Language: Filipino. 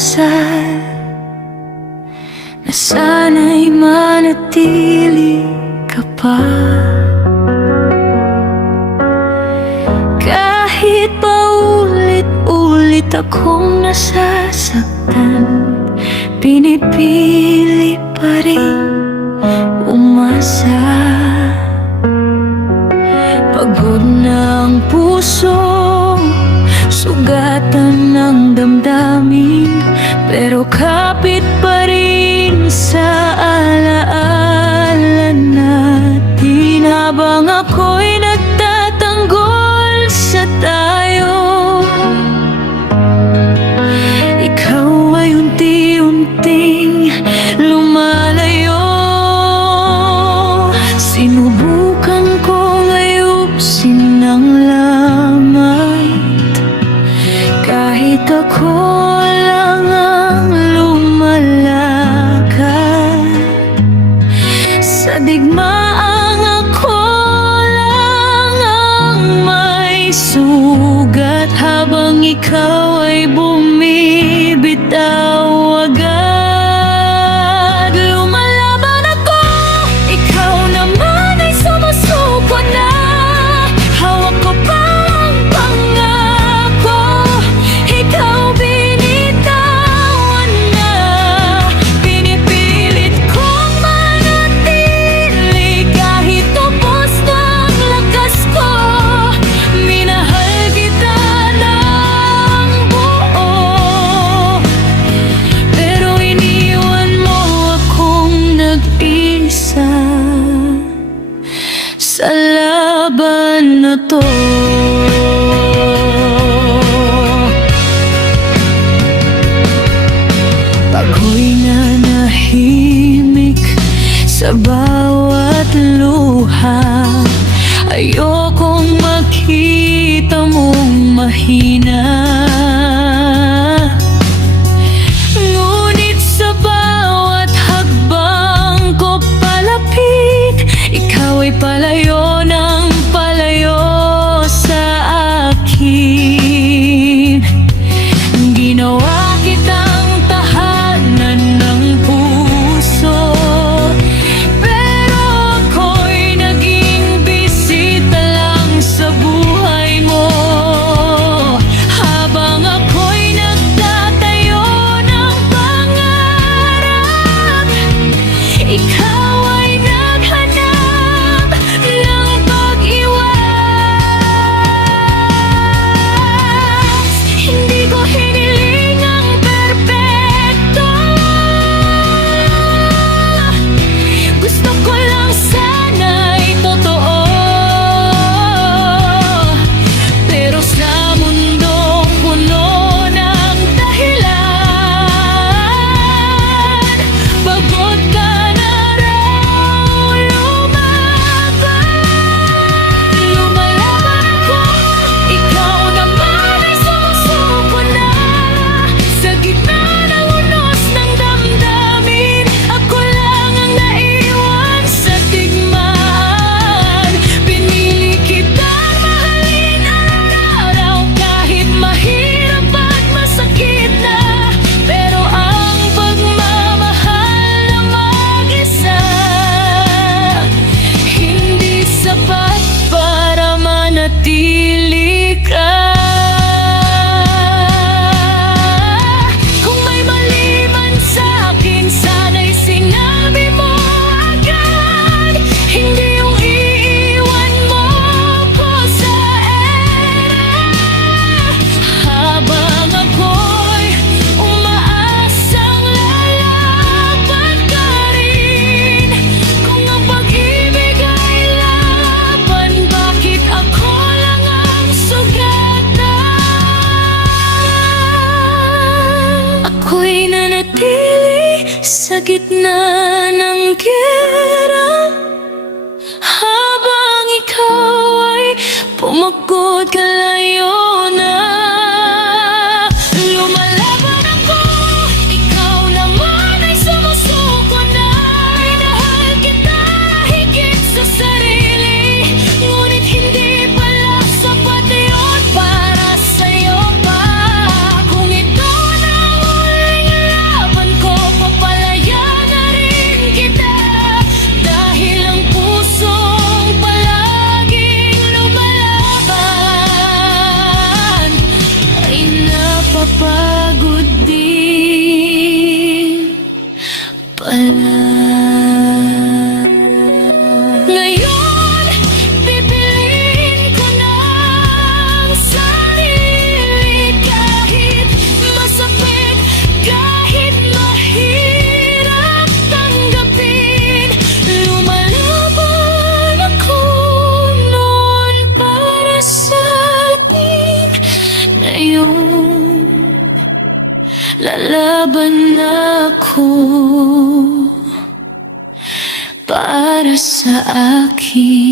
dasal na sana'y manatili ka pa. Kahit paulit-ulit akong nasasaktan, pinipili pa rin umasa. Pagod na ang puso, sugatan ng damdamin, pero kapit pa rin sa alaala natin. Habang ako'y nagtatanggol sa tayo, ikaw ay unti-unting lumalayo. Sinubukan kong ayusin ang lamat, kahit ako lang ang lumalakad. Sa digmaang ako lang ang may sugat, habang ikaw ay bumibitaw agad. Lumalaban ako, ikaw naman ay sumusuko na. Hawak ko pa ang pangako, ikaw binitawan na. Pinipilit kong manatili kahit ubos ng lakas ko. Minahal kita ng buo, pero iniwan mo akong nag-isa sa laban na to. Ako'y nanahimik sa bawat luha, ayokong makita mong mahina. Ngunit sa bawat hakbang ko palapit, ikaw ay palayo ng palayo sa akin. Ginawa kitang tahanan ng puso, pero ako'y naging bisita lang sa buhay mo. Habang ako'y nagtatayo ng pangarap, ikaw ay naghanap ng pag-iwas. Hindi ko hiniling ang perpekto, gusto ko lang sana'y totoo. Pero sa mundong puno ng dahilan, pagod ka na raw lumaban. Lumalaban ako, ikaw naman ay sumusuko na. Sa gitna ng unos ng damdamin, ako lang ang naiwan sa digmaan. Pinili kitang mahalin araw-araw, kahit mahirap at masakit na. Pero ang pagmamahal na mag-isa hindi sapat para manatili ka. Kung may mali man sa'kin, sana'y sinabi mo agad. Hindi yung iiwan mo ko sa era. Habang ako'y umaasang lalaban ka rin. Kung ang pag-ibig ay laban, bakit ako lang ang sugatan? Ako'y nanatili sa gitna ng gera, habang ikaw ay pumagod kalayo na. Lumalaban ako, ikaw naman ay sumusuko na. Minahal kita higit sa sarili, ngunit hindi pala sapat yun para sa'yo pa. Kung ito na uli lalaban ako para sa akin.